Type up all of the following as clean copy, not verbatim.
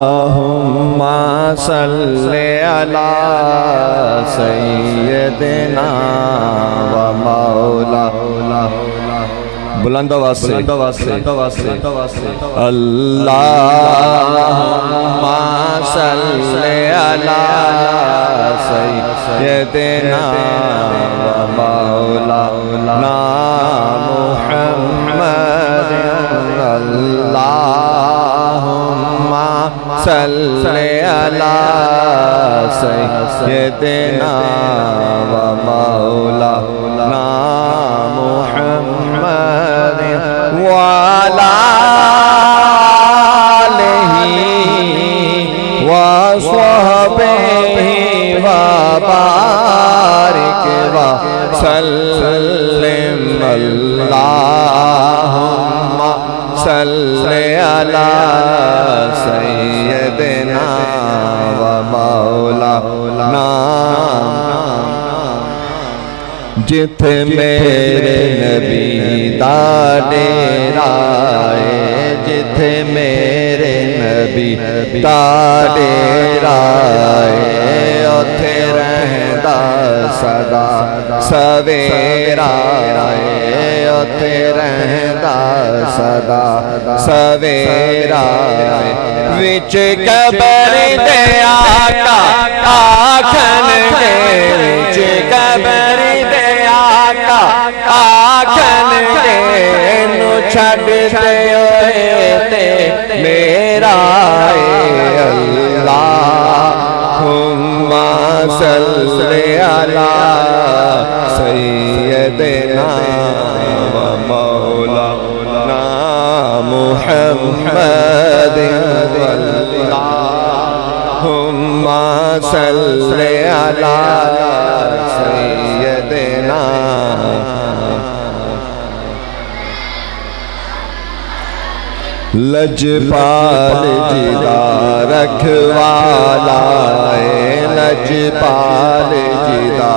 اللہم صلی علی سیدنا و مولانا بلند آواز سے اللہم صلی علی سیدنا و مولانا محمد صلی علی سیدنا و مولانا محمد وعلی آلہ و صحبہ و بارک وسلم اللہم صلی علی سیدنا و مولانا جت میرے نبی دا ڈیرا ہے جت میرے نبی دا ڈیرا ہے اوتھے رہندا سدا سویرا ہے اوتھے رہندا سدا سویرا وچ قبر دے آقا آکھن گے وچ قبر دے آقا آکھن گے نو چھڈ تے ہوئے تے میرا اللہم صلی علی سیدنا و مولانا محمد اللہم صلی علی سیدنا لجپال جدا رکھوالا ہے لجپال جدا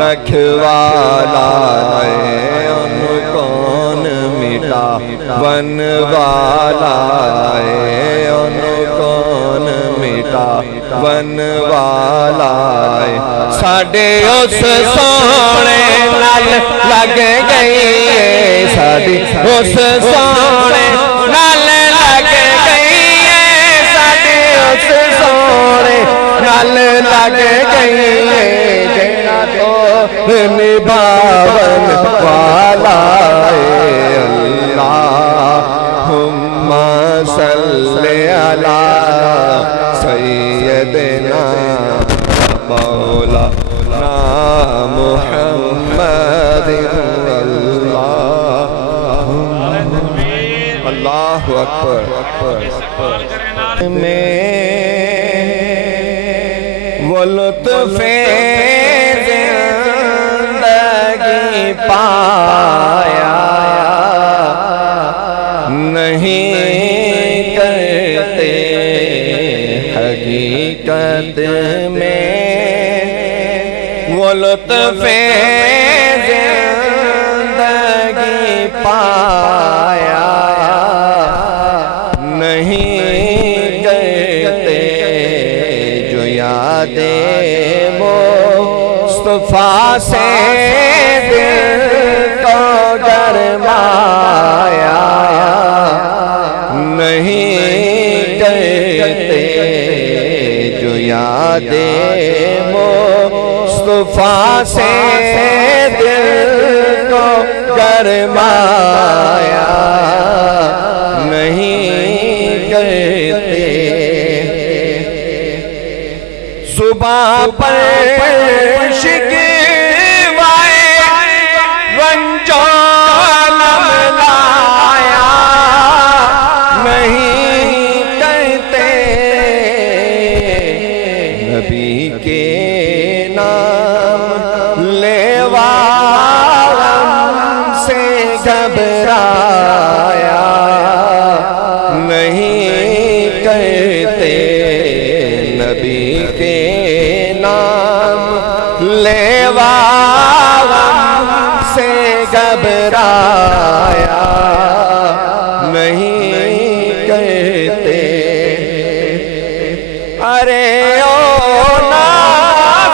رکھوالا ہے ان کون مٹا ون والا ہے ان کون مٹا ون والا ہے ساڈے اس سونے نال لگ گئی ہے ساڈی اس سونے نال لگ گئی ہے ساڈی اس سونے نال لگ گئی ہے جنا تو نبھاون والا ہے اللہم صلی علی سیدنا مولانا محمد اللہ اکبر میں وہ لطف زندگی پایا نہیں کرتے حقیقت میں وہ لطف زندگی پایا نہیں کرتے جو یادیں مصطفیٰ سے دل کو گرمایا نہیں کرتے جو یادیں مصطفیٰ سے دل کو گرمایا زباں پر شکوائے رنج و الم لایا نہیں کرتے نبی کے نام لیوا غم سے گھبرایا نہیں کرتے نبی کے نام لیوا غم سے گھبرایا نہیں کرتے ارے او نا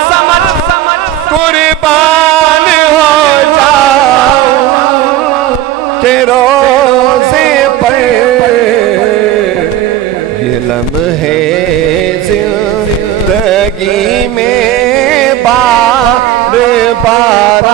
سمجھ قربان ہو جاؤ کہ روزے پر یہ لمحے زندگی میں بار بار